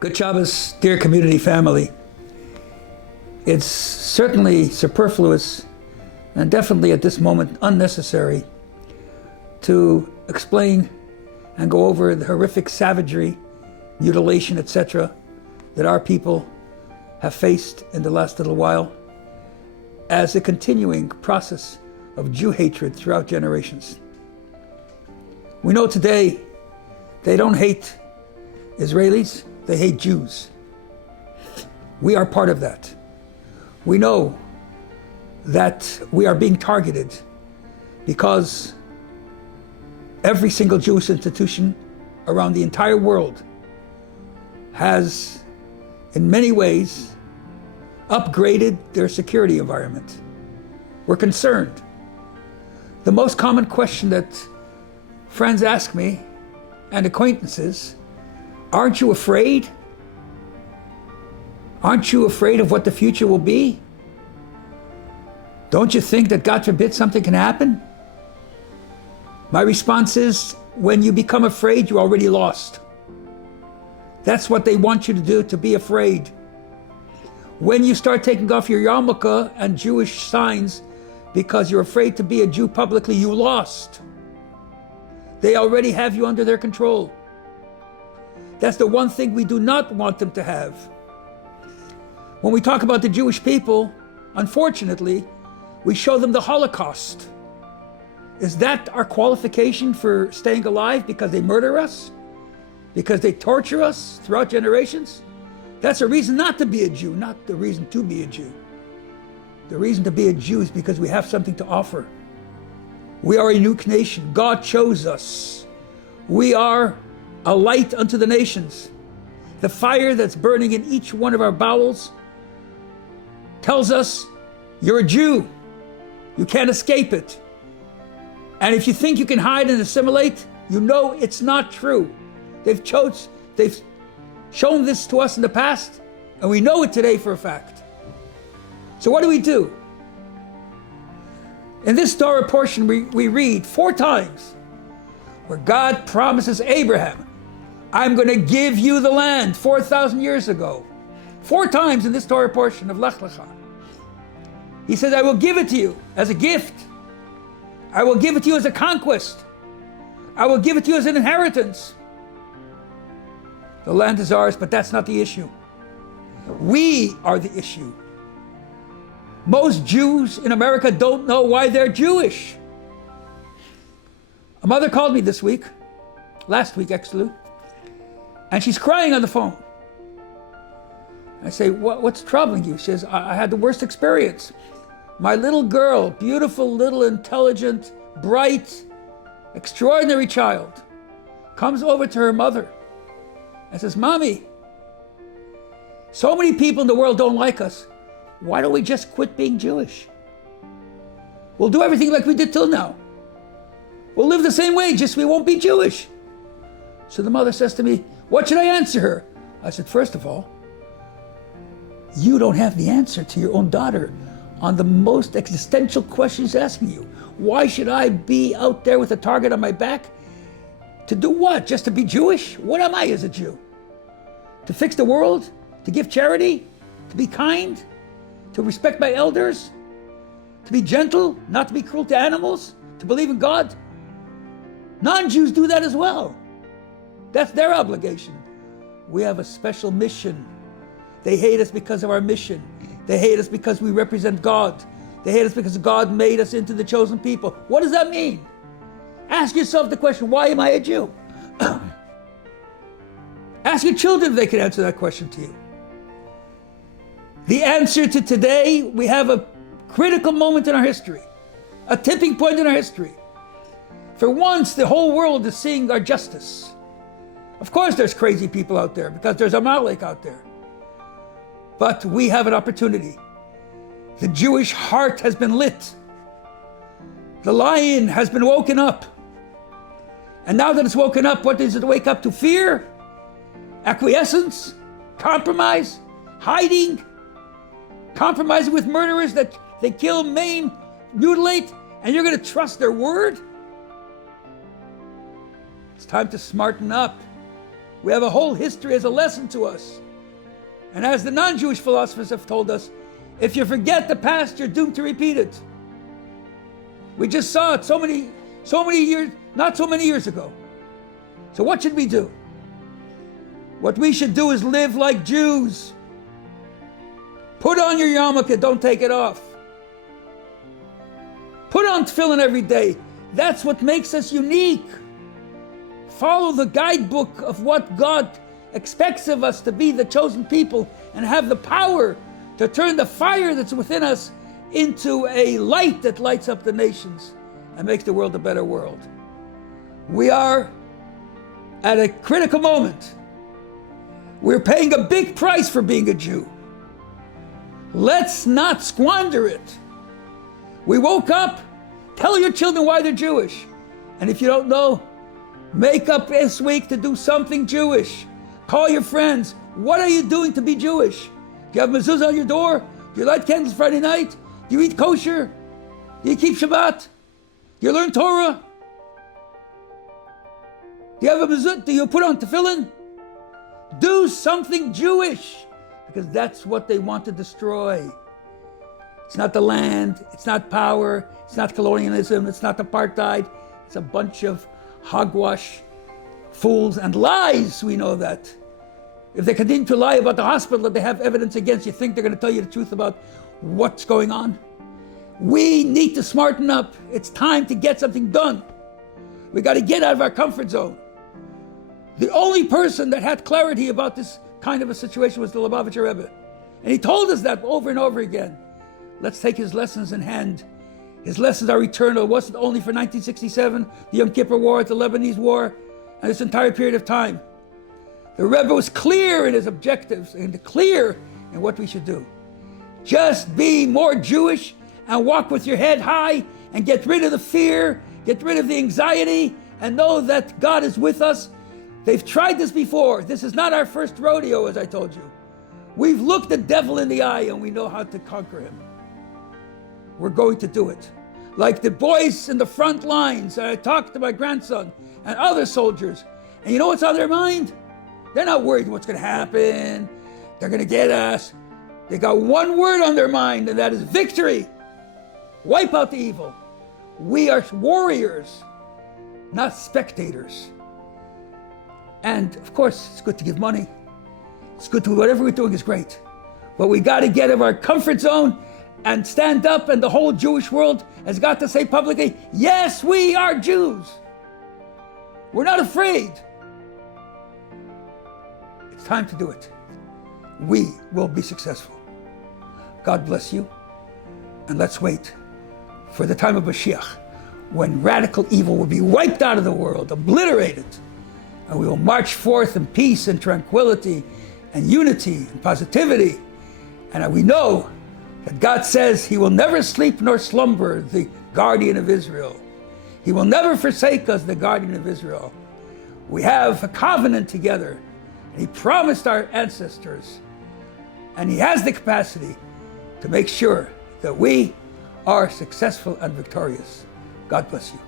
Good Shabbos, dear community family. It's certainly superfluous and definitely at this moment unnecessary to explain and go over the horrific savagery, mutilation, etc. that our people have faced in the last little while as a continuing process of Jew hatred throughout generations. We know today they don't hate Israelis, they hate Jews. We are part of that. We know that we are being targeted because every single Jewish institution around the entire world has, in many ways, upgraded their security environment. We're concerned. The most common question that friends ask me and acquaintances, aren't you afraid? Aren't you afraid of what the future will be? Don't you think that, God forbid, something can happen? My response is, when you become afraid, you're already lost. That's what they want you to do, to be afraid. When you start taking off your yarmulke and Jewish signs because you're afraid to be a Jew publicly, you lost. They already have you under their control. That's the one thing we do not want them to have. When we talk about the Jewish people, unfortunately, we show them the Holocaust. Is that our qualification for staying alive, because they murder us? Because they torture us throughout generations? That's a reason not to be a Jew, not the reason to be a Jew. The reason to be a Jew is because we have something to offer. We are a unique nation. God chose us. We are a light unto the nations. The fire that's burning in each one of our bowels tells us you're a Jew. You can't escape it. And if you think you can hide and assimilate, you know it's not true. They've shown this to us in the past, and we know it today for a fact. So what do? In this Torah portion, we read 4 times where God promises Abraham, I'm going to give you the land 4,000 years ago. 4 times in this Torah portion of Lecha. He says, I will give it to you as a gift. I will give it to you as a conquest. I will give it to you as an inheritance. The land is ours, but that's not the issue. We are the issue. Most Jews in America don't know why they're Jewish. A mother called me last week actually, and she's crying on the phone. I say, what's troubling you? She says, I had the worst experience. My little girl, beautiful, little, intelligent, bright, extraordinary child, comes over to her mother and says, Mommy, so many people in the world don't like us. Why don't we just quit being Jewish? We'll do everything like we did till now. We'll live the same way, just we won't be Jewish. So the mother says to me, what should I answer her? I said, first of all, you don't have the answer to your own daughter on the most existential question she's asking you. Why should I be out there with a target on my back? To do what? Just to be Jewish? What am I as a Jew? To fix the world? To give charity? To be kind? To respect my elders? To be gentle? Not to be cruel to animals? To believe in God? Non-Jews do that as well. That's their obligation. We have a special mission. They hate us because of our mission. They hate us because we represent God. They hate us because God made us into the chosen people. What does that mean? Ask yourself the question, why am I a Jew? Ask your children if they can answer that question to you. The answer to today, we have a critical moment in our history, a tipping point in our history. For once, the whole world is seeing our justice. Of course there's crazy people out there because there's Amalek out there. But we have an opportunity. The Jewish heart has been lit. The lion has been woken up. And now that it's woken up, what does it wake up to? Fear? Acquiescence? Compromise? Hiding? Compromising with murderers that they kill, maim, mutilate, and you're going to trust their word? It's time to smarten up. We have a whole history as a lesson to us. And as the non-Jewish philosophers have told us, if you forget the past, you're doomed to repeat it. We just saw it so many years, not so many years ago. So what should we do? What we should do is live like Jews. Put on your yarmulke, don't take it off. Put on tefillin every day. That's what makes us unique. Follow the guidebook of what God expects of us to be the chosen people and have the power to turn the fire that's within us into a light that lights up the nations and makes the world a better world. We are at a critical moment. We're paying a big price for being a Jew. Let's not squander it. We woke up, tell your children why they're Jewish. And if you don't know, make up this week to do something Jewish. Call your friends. What are you doing to be Jewish? Do you have mezuzah on your door? Do you light candles Friday night? Do you eat kosher? Do you keep Shabbat? Do you learn Torah? Do you have a mezuzah? Do you put on tefillin? Do something Jewish, because that's what they want to destroy. It's not the land, it's not power, it's not colonialism, it's not apartheid. It's a bunch of hogwash, fools, and lies. We know that. If they continue to lie about the hospital that they have evidence against, you think they're going to tell you the truth about what's going on? We need to smarten up. It's time to get something done. We got to get out of our comfort zone. The only person that had clarity about this kind of a situation was the Lubavitcher Rebbe. And he told us that over and over again. Let's take his lessons in hand. His lessons are eternal. It wasn't only for 1967, the Yom Kippur War, the Lebanese War, and this entire period of time. The Rebbe was clear in his objectives and clear in what we should do. Just be more Jewish and walk with your head high and get rid of the fear, get rid of the anxiety, and know that God is with us. They've tried this before. This is not our first rodeo, as I told you. We've looked the devil in the eye and we know how to conquer him. We're going to do it. Like the boys in the front lines. I talked to my grandson and other soldiers. And you know what's on their mind? They're not worried what's going to happen. They're going to get us. They got one word on their mind, and that is victory. Wipe out the evil. We are warriors, not spectators. And of course, it's good to give money. It's good to, whatever we're doing is great. But we got to get out of our comfort zone and stand up, and the whole Jewish world has got to say publicly, yes, we are Jews. We're not afraid. It's time to do it. We will be successful. God bless you. And let's wait for the time of Mashiach, when radical evil will be wiped out of the world, obliterated. And we will march forth in peace and tranquility and unity and positivity. And we know that God says he will never sleep nor slumber, the guardian of Israel. He will never forsake us, the guardian of Israel. We have a covenant together. And he promised our ancestors. And he has the capacity to make sure that we are successful and victorious. God bless you.